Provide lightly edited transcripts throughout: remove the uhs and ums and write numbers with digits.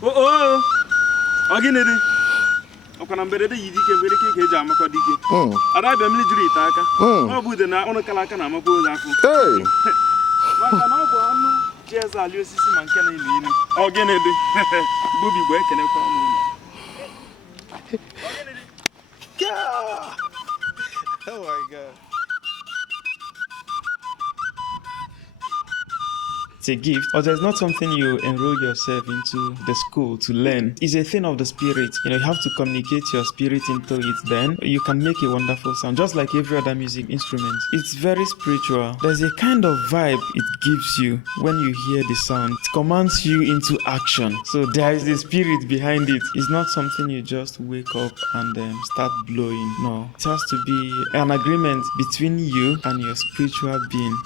Oh, again, Okana mbere de yidi ke mbere ke eja amakọ dike. Ada bịa mmiri jiri ite aka. Ọ bụ de na ọnụ kala aka na amakọ ozu afọ. Maka na ọ bụ anụ ji eze ali osisi ma nke na ilu ilu. Ọ gịnị dị? Bubi gbe ekenekwa m ụlọ. Oh my God. It's a gift, or there's not something you enroll yourself into the school to learn. It's a thing of the spirit. You have to communicate your spirit into it, then you can make a wonderful sound, just like every other music instrument. It's very spiritual. There's a kind of vibe it gives you when you hear the sound. It commands you into action. So there is a spirit behind it. It's not something you just wake up and start blowing. No, it has to be an agreement between you and your spiritual being.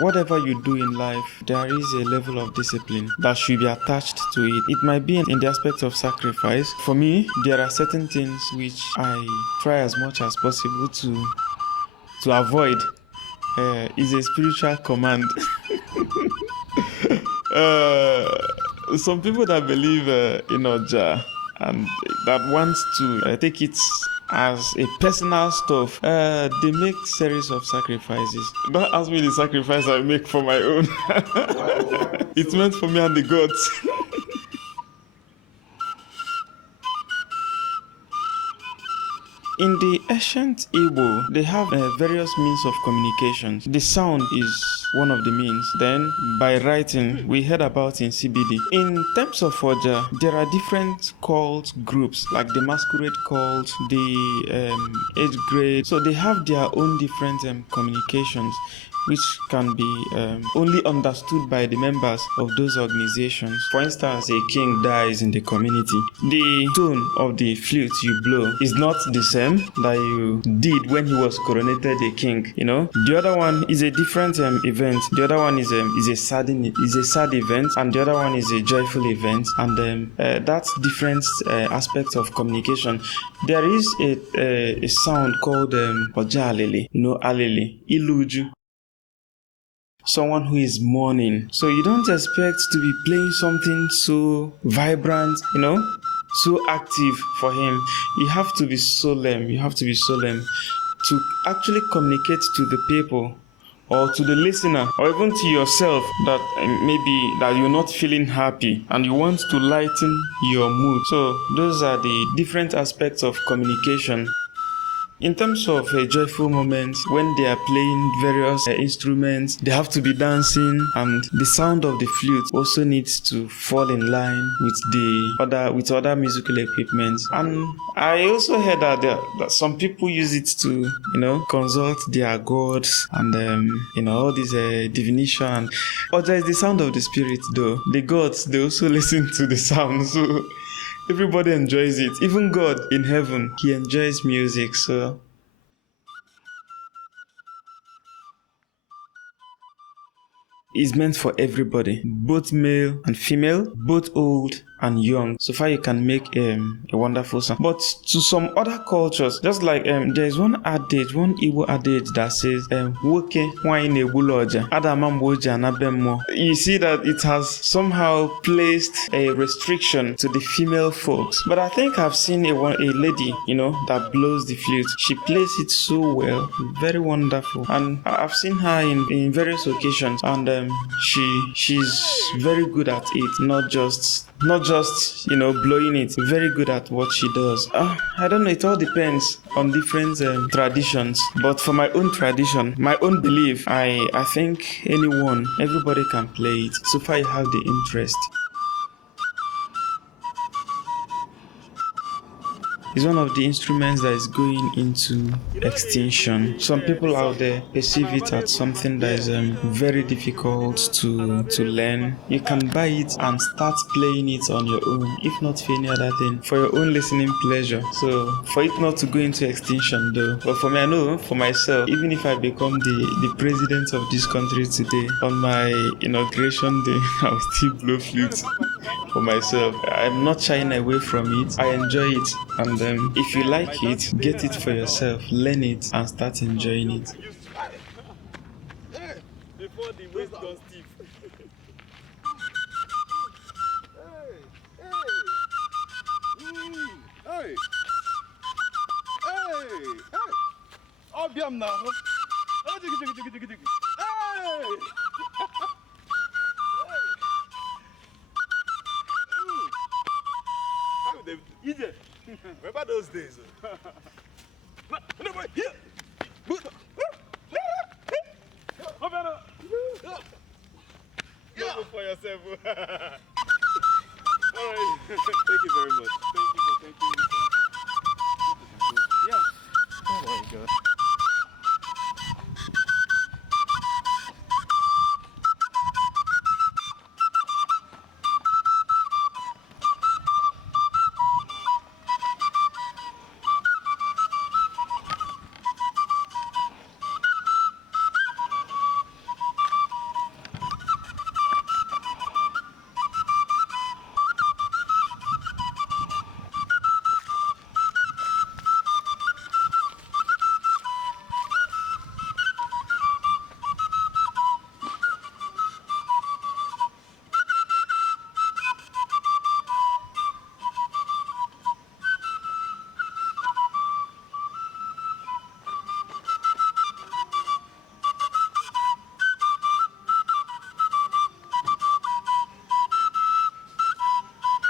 Whatever you do in life, there is a level of discipline that should be attached to it. It might be in the aspect of sacrifice. For me, there are certain things which I try as much as possible to avoid. It's a spiritual command. Some people that believe in Oja and that want to take it as a personal stuff, they make series of sacrifices. Don't ask me the sacrifice I make for my own. It's meant for me and the gods. In the ancient Igbo, they have various means of communication. The sound is one of the means. Then, by writing, we heard about in CBD. In terms of Oja, there are different cult groups, like the masquerade cult, the age grade. So they have their own different communications, which can be only understood by the members of those organizations. For instance, a king dies in the community. The tone of the flute you blow is not the same that you did when he was coronated a king. The other one is a different event. The other one is a sad event, and the other one is a joyful event. And that's different aspects of communication. There is a sound called Oja Alele. Alele, Iluju. Someone who is mourning. So you don't expect to be playing something so vibrant, so active for him. You have to be solemn. You have to be solemn to actually communicate to the people or to the listener or even to yourself that maybe that you're not feeling happy and you want to lighten your mood. So those are the different aspects of communication. In terms of a joyful moment, when they are playing various instruments, they have to be dancing, and the sound of the flute also needs to fall in line with other musical equipment. And I also heard that some people use it to, consult their gods and all this divination. Or there is the sound of the spirit, though. The gods, they also listen to the sound, so everybody enjoys it. Even God in heaven, he enjoys music, so it's meant for everybody, both male and female, both old and young. So far you can make a wonderful sound. But to some other cultures, just like there is one Igbo adage that says Woke wine ebuloja adamamboja anabemo. You see that it has somehow placed a restriction to the female folks. But I think I've seen a lady, that blows the flute. She plays it so well, very wonderful. And I've seen her in various occasions, and she's very good at it, not just blowing it, very good at what she does. I don't know, it all depends on different traditions, but for my own tradition, my own belief, I think everybody can play it so far you have the interest. It's one of the instruments that is going into extinction. Some people out there perceive it as something that is very difficult to learn. You can buy it and start playing it on your own, if not for any other thing, for your own listening pleasure. So for it not to go into extinction though, but for me, I know for myself, even if I become the president of this country today, on my inauguration day, I'll still blow flute for myself. I'm not shying away from it. I enjoy it, and if you like it, get it for yourself, learn it, and start enjoying it. gone stiff. Hey, hey. Obiam now. Oh, jiggy. Hey! How they easy? Remember those days? Here. Go for yourself. All right. Thank you very much. Thank you for thanking me. Yeah. Oh my God.